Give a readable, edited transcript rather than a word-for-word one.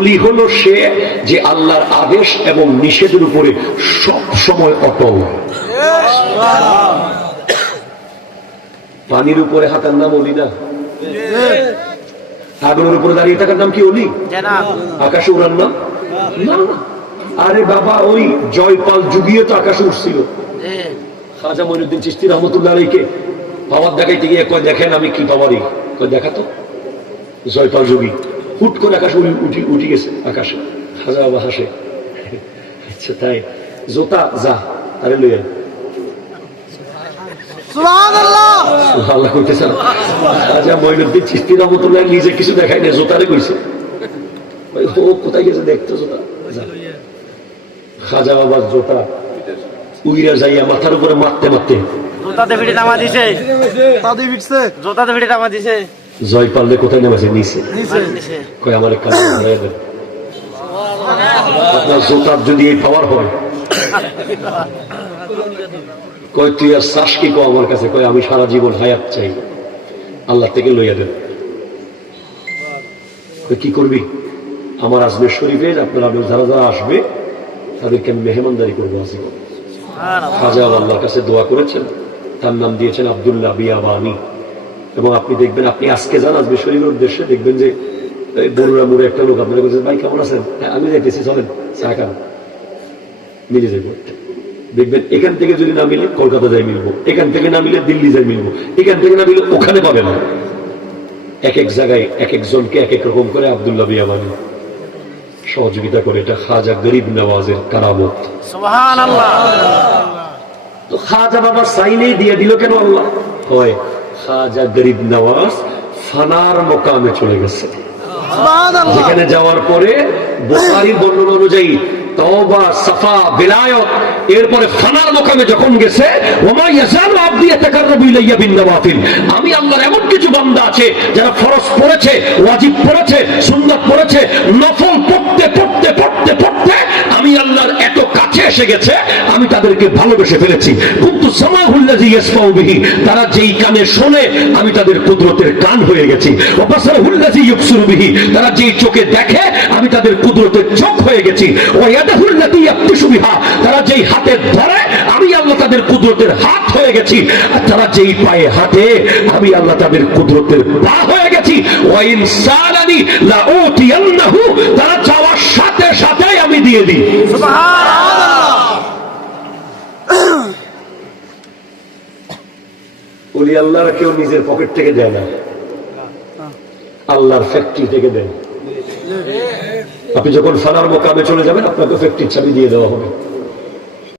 ওলি হলো সে যে আল্লাহর আদেশ এবং নিষেধের উপরে সব সময় অটল। পানির উপরে হাঁটার নাম ওলি না? আগুনের উপরে দাঁড়িয়ে থাকার নাম কি ওলি? আকাশে উড়ার নাম না। আরে বাবা, ওই জয়পাল যুগীয় তো আকাশে উঠছিল। খাজা মঈনুদ্দিন চিশতি রহমতুল্লাহ আলাইকে পাওয়ার দেখাইতে গিয়ে কয়, দেখেন আমি কি পাওয়ারি। কয়, দেখাতো। জয়পাল যুগী হুট করে আকাশে উঠি গেছে আকাশে। খাজা বাবা হাসে, আচ্ছা তাই, জোতা যা, আরে লইয়া আল্লাহ কইতেছে। খাজা মঈনুদ্দিন চিশতি রহমতুল্লাহ নিজে কিছু দেখায় না, জোতারে কইছে। ও কোথায় গেছে দেখতো, জোতা যা। খাজা বাবার জোতা উইরা যাইয়া মাথার উপরে মারতে মারতে জয়পালে কোথায় নেমেছে? নিচে। কয়, আমার কাজ ধরাই দেন। আপনার জোতার যদি এই পাওয়ার হয়, কয় তুই আর চাষ কি কো আমার কাছে? কয়, আমি সারা জীবন হায়াত চাই, আল্লাহ থেকে লইয়া দেন। কি করবি? আমার আজমের শরীফে আপনারা যারা যারা আসবে তাদেরকে আমি মেহমানদারি করবো। আজীবন খাজা আল্লাহর কাছে দোয়া করেছেন, তার নাম দিয়েছেন আব্দুল্লাহ বিয়াবানি। এবং আপনি দেখবেন, আপনি আজকে যান আজমের শরীফের উদ্দেশ্যে, দেখবেন যে বড়ুরা মুড়ে একটা লোক আপনারা বলছেন, ভাই কেমন আছেন? আমি যাইতেছি, চলেন চা খান, মিলে যাইব। দেখবেন এখান থেকে যদি না মিলে কলকাতা যাই মিলবো, এখান থেকে না মিলে দিল্লি যাই মিলবো, এখান থেকে না মিলে ওখানে পাবে না। এক এক জায়গায় এক একজনকে এক এক রকম করে আব্দুল্লাহ বিয়াবানি সহযোগিতা করে। এটা খাজা গরিব নওয়াজের কারামত। সুবহানাল্লাহ। তো খাজা বাবা সাইনে দিয়ে দিল কেন আল্লাহ? হয় খাজা গরিব নওয়াজ ফানার মোকামে চলে গেছে, যেখানে যাওয়ার পরে বুখারীর বর্ণনা অনুযায়ী তওবা, সাফা, বিলায়ত, এরপরে ফানার মোকামে যখন গেছে, ওমা ইয়াজালু আবদি ইয়াতাকাররাবু ইলাইয়া বিন নওয়াফিল, আমি আল্লাহর এমন কিছু বান্দা আছে যারা ফরজ পড়েছে, ওয়াজিব পড়েছে, সুন্নাত পড়েছে, নফল পড়তে পড়তে পড়তে পড়তে আমি আল্লাহর এত কাছে এসে গেছে, আমি তাদেরকে ভালোবেসে ফেলেছি। কুনতু সামাহুল্লাযী ইয়াসমাউ বিহি, তারা যেই কানে শোনে আমি তাদের কুদরতের কান হয়ে গেছি। ওয়া বাসারুহুল্লাযী ইউবসিরু বিহি, তারা যেই চোখে দেখে আমি তাদের কুদরতের চোখ হয়ে গেছি। ওয়া ইয়াদাহুল্লাতী ইয়াবতিশু বিহা, তারা যেই হাতে ধরে আমি আল্লাহ তাদের কুদরতের হাত হয়ে গেছি। আর তারা যেই পায়ে হাঁটে আমি আল্লাহ তাদের কুদরতের পা হয়ে গেছি। ওয়া ইনসালানি লাউতিয়ান্নাহু, তারা চাওয়ার সাথে সাথে আমি দিয়ে দিই। সুবহানাল্লাহ। ওলি আল্লাহরা কেউ নিজের পকেট থেকে দেয় না, আল্লাহর ফ্যাক্টরি থেকে দেন। আপনি যখন ফানার মোকামে চলে যাবেন আপনাকে ফ্যাক্টরির চাবি দিয়ে দেওয়া হবে।